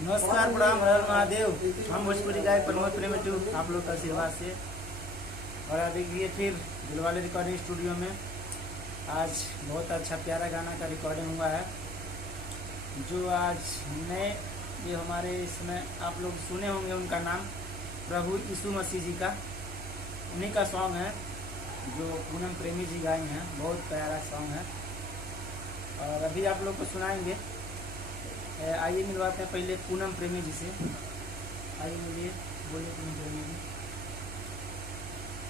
नमस्कार, प्रणाम, हर हर महादेव। हम भोजपुरी गायक प्रमोद प्रेमी टू आप लोग का आशीर्वाद से। और अभी ये फिर दिलवाले रिकॉर्डिंग स्टूडियो में आज बहुत अच्छा प्यारा गाना का रिकॉर्डिंग हुआ है, जो आज नए ये हमारे इसमें आप लोग सुने होंगे। उनका नाम प्रभु यीशु मसीह जी का, उन्हीं का सॉन्ग है जो पूनम प्रेमी जी गाए हैं। बहुत प्यारा सॉन्ग है और अभी आप लोग को सुनाएंगे। आइए मिलवाते हैं पहले पूनम प्रेमी जी से। आइए मिलिए, बोलिए पूनम प्रेमी जी,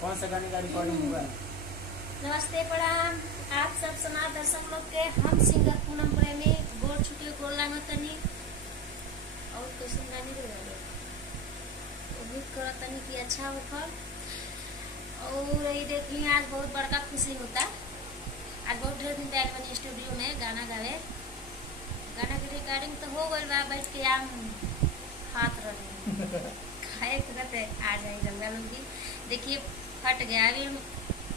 कौन सा गाने का रिकॉर्डिंग हुआ है? नमस्ते, प्रणाम आप सब समाज दर्शक लोग के। हम सिंगर पूनम प्रेमी गोर छुट्टी कोला में तनी और कैसे गाने रे उम्मीद करो तनी कि अच्छा होगा। और ये देखिए आज बहुत बड़का खुशी होता। आज बहुत ढेर दिन बैठ बनी स्टूडियो में गाना गावे। गाना की रिकॉर्डिंग तो हो गई बा, बैठ के आम हाथ रहे खाए तुरंत आ जाए गंगा लोग भी। देखिए फट गया, अभी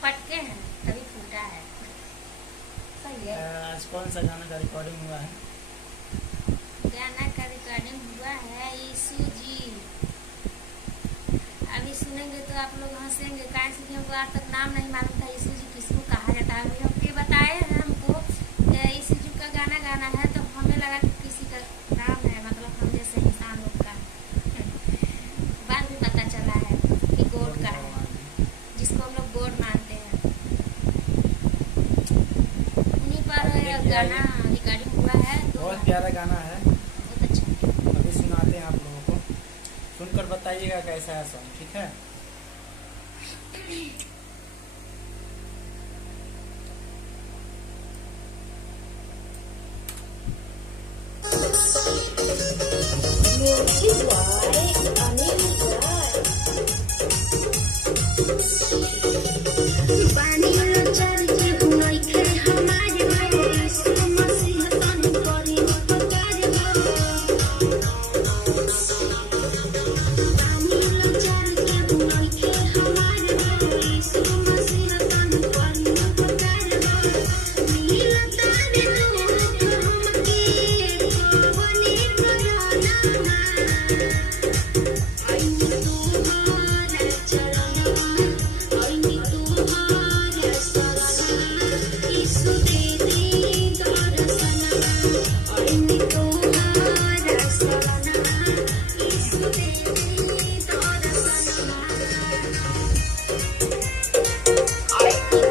फटके हैं तभी फूटा है। सही है। आज कौन सा गाना का रिकॉर्डिंग हुआ है? गाना का रिकॉर्डिंग हुआ है यीशु जी। अभी सुनेंगे तो आप लोग हंसेंगे, कारण से हमको आज तक नाम नहीं मालूम था यीशु जी किसको कहा जाता है। अभी हमको बताए हैं हमको यीशु जी का गाना गाना है, तो हमें लगा कि किसी का नाम है, मतलब हम जैसे इंसान लोग का। बाद में पता चला है कि गॉड का है, जिसको हम लोग गॉड मानते हैं। उन्हीं पर गाना रिकॉर्डिंग हुआ है। बहुत प्यारा गाना है, बहुत अच्छा। अभी सुनाते हैं आप लोगों को, सुनकर बताइएगा कैसा है सॉन्ग, ठीक है?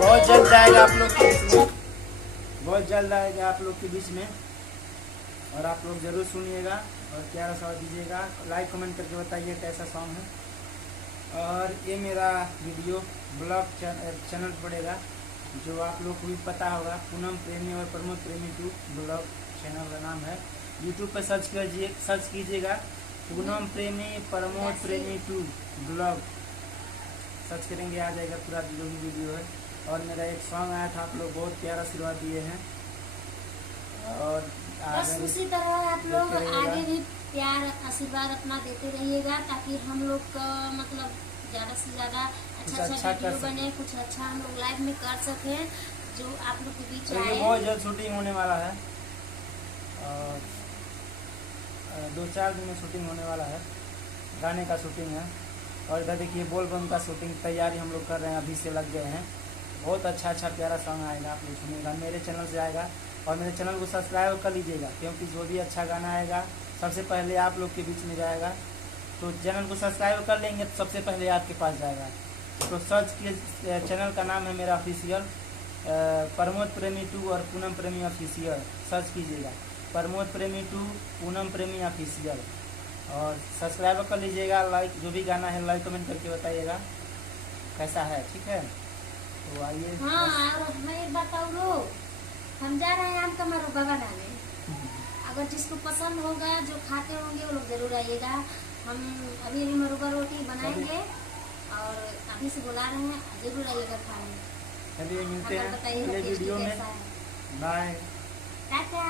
बहुत जल्द आएगा आप लोग के बीच में, बहुत जल्द आएगा आप लोग के बीच में। और आप लोग जरूर सुनिएगा और प्यारा सा दीजिएगा, लाइक कमेंट करके बताइए कैसा सॉन्ग है। और ये मेरा वीडियो ब्लॉग चैनल पड़ेगा, जो आप लोग को भी पता होगा, पूनम प्रेमी और प्रमोद प्रेमी टू ब्लॉग चैनल का नाम है। यूट्यूब पर सर्च कीजिएगा पूनम प्रेमी प्रमोद प्रेमी टू ब्लॉग, सर्च करेंगे आ जाएगा पूरा जो भी वीडियो है। और मेरा एक सॉन्ग आया था, आप लोग बहुत प्यारा आशीर्वाद दिए हैं और बस उसी तरह आप लोग आगे भी प्यार आशीर्वाद अपना देते रहिएगा, ताकि हम लोग का मतलब ज़्यादा से ज़्यादा अच्छा वीडियो बने, कुछ अच्छा हम लोग लाइव में कर सकें, जो आप लोग के बीच आए। बहुत जल्द शूटिंग होने वाला है और 2-4 दिन में शूटिंग होने वाला है, गाने का शूटिंग है। और इधर देखिए बोल बम का शूटिंग तैयारी हम लोग कर रहे हैं, अभी से लग गए हैं। बहुत अच्छा प्यारा सॉन्ग आएगा, आप लोग सुनिएगा, मेरे चैनल से आएगा। और मेरे चैनल को सब्सक्राइब कर लीजिएगा, क्योंकि जो भी अच्छा गाना आएगा सबसे पहले आप लोग के बीच में जाएगा। तो चैनल को सब्सक्राइब कर लेंगे तो सबसे पहले आपके पास जाएगा। तो सर्च किए, चैनल का नाम है मेरा ऑफिशियल प्रमोद प्रेमी टू और पूनम प्रेमी ऑफिशियल, सर्च कीजिएगा प्रमोद प्रेमी टू पूनम प्रेमी ऑफिशियल और सब्सक्राइब कर लीजिएगा। लाइक जो भी गाना है लाइक कमेंट करके बताइएगा कैसा है, ठीक है? तो आइए। हाँ, और मैं एक बात और हम जा रहे हैं आम का मरुआ बनाने। अगर जिसको पसंद होगा, जो खाते होंगे वो लोग जरूर आइएगा। हम अभी मरुआ रोटी बनाएंगे और अभी से बुला रहे हैं, जरूर आइएगा खाने। चलिए मिलते हैं अगले वीडियो में। बाय, टाटा।